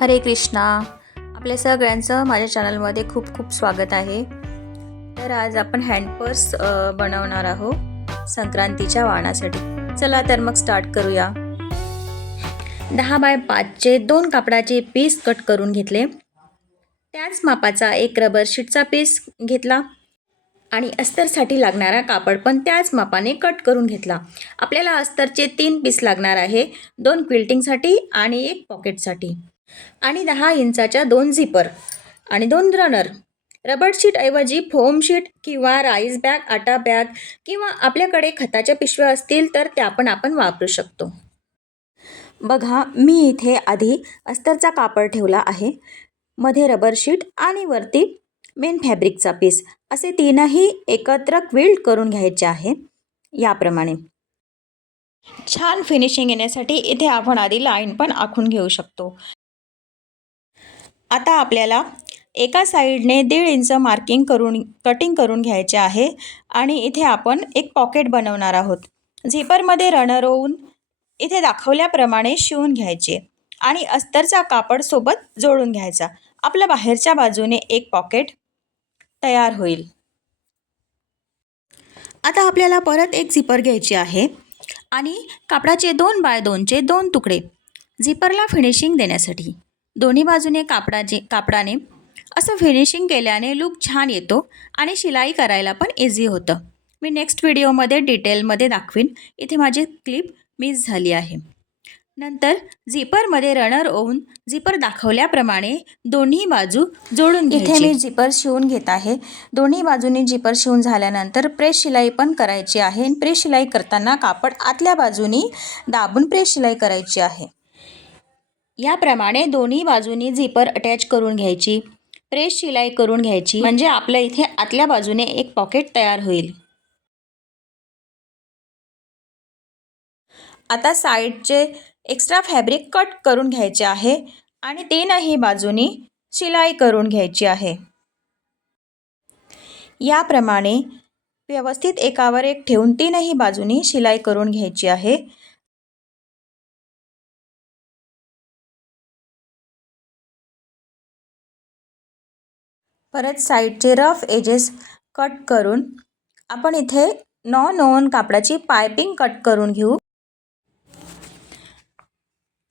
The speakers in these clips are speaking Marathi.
हरे कृष्णा. आपल्या सगळ्यांचं माझ्या चॅनलमध्ये खूप खूप स्वागत आहे. तर आज आपण हँडपर्स बनवणार आहोत संक्रांतीच्या वाणासाठी. चला तर मग स्टार्ट करूया. 10 बाय 5चे 2 कापडाचे पीस कट करून घेतले. त्याच मापाचा एक रबर शीटचा पीस घेतला आणि अस्तरसाठी लागणारा कापड पण त्याच मापाने कट करून घेतला. आपल्याला अस्तरचे 3 पीस लागणार आहे, 2 क्विल्टिंगसाठी आणि 1 पॉकेटसाठी आणि 10 इंचाच्या 2 झिपर आणि 2 रनर. रबर शीट ऐवजी फोम शीट किंवा राईस बॅग, आटा बॅग किंवा आपल्याकडे खताच्या पिशव्या असतील तर त्या पण आपण वापरू शकतो. बघा, मी इथे आधी अस्तरचा कापड ठेवला आहे, मध्ये रबर शीट आणि वरती मेन फॅब्रिकचा पीस, असे तीनही एकत्र क्विल्ट करून घ्यायचे आहे. याप्रमाणे छान फिनिशिंग येण्यासाठी इथे आपण आधी लाईन पण आखून घेऊ शकतो. आता आपल्याला एका साईडने 1.5 इंच कटिंग करून घ्यायचे आहे आणि इथे आपण एक पॉकेट बनवणार आहोत. झिपरमध्ये रनर होऊन इथे दाखवल्याप्रमाणे शिवून घ्यायचे आणि अस्तरचा कापड सोबत जोडून घ्यायचा. आपल्या बाहेरच्या बाजूने एक पॉकेट तयार होईल. आता आपल्याला परत एक झिपर घ्यायची आहे आणि कापडाचे 2 बाय 2चे 2 तुकडे झिपरला फिनिशिंग देण्यासाठी. दोन्ही बाजूने कापडाने असं फिनिशिंग केल्याने लूक छान येतो आणि शिलाई करायला पण इझी होतं. मी नेक्स्ट व्हिडिओमध्ये डिटेलमध्ये दाखवीन. इथे माझी क्लिप मिस झाली आहे. नंतर झिपरमध्ये रनर ओवून झिपर दाखवल्याप्रमाणे दोन्ही बाजू जोडून घ्यायची. इथे मी झिपर शिवून घेत आहे. दोन्ही बाजूनी झिपर शिवून झाल्यानंतर प्रेस शिलाई पण करायची आहे. प्रेस शिलाई करताना कापड आतल्या बाजूनी दाबून प्रेस शिलाई करायची आहे. याप्रमाणे दोन्ही बाजूनी झिपर अटॅच करून घ्यायची, प्रेस शिलाई करून घ्यायची, म्हणजे आपल्या इथे आतल्या बाजूने एक पॉकेट तयार होईल. आता साईडचे एक्स्ट्रा फॅब्रिक कट करून घ्यायचे आहे आणि तीनही बाजूनी शिलाई करून घ्यायची आहे. याप्रमाणे व्यवस्थित एकावर एक ठेवून तीनही बाजूनी शिलाई करून घ्यायची आहे. परत साईडचे रफ एजेस कट करून आपण इथे नॉन ओव्हन कापडाची पायपिंग कट करून घेऊ.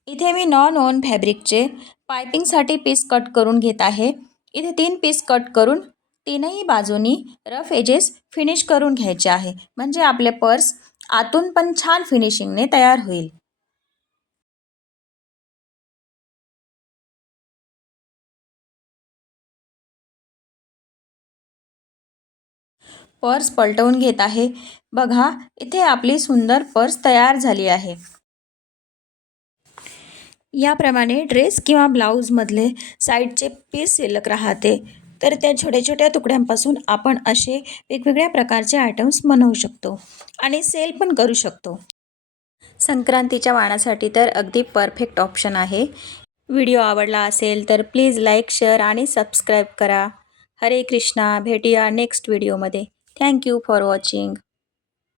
इथे मी नॉन ओव्हन फॅब्रिकचे पायपिंगसाठी पीस कट करून घेत आहे. इथे 3 पीस कट करून तीनही बाजूनी रफ एजेस फिनिश करून घ्यायचे आहे, म्हणजे आपले पर्स आतून पण छान फिनिशिंगने तयार होईल. पर्स पलटवून घेत आहे. बघा, इथे आपली सुंदर पर्स तयार झाली आहे. याप्रमाणे ड्रेस किंवा ब्लाऊजमधले साईडचे पीस शिल्लक राहते, तर त्या छोट्या छोट्या तुकड्यांपासून आपण असे वेगवेगळ्या प्रकारचे आयटम्स बनवू शकतो आणि सेल पण करू शकतो. संक्रांतीच्या वाणासाठी तर अगदी परफेक्ट ऑप्शन आहे. व्हिडिओ आवडला असेल तर प्लीज लाईक, शेअर आणि सबस्क्राईब करा. हरे कृष्णा. भेटूया नेक्स्ट व्हिडिओमध्ये. Thank you for watching.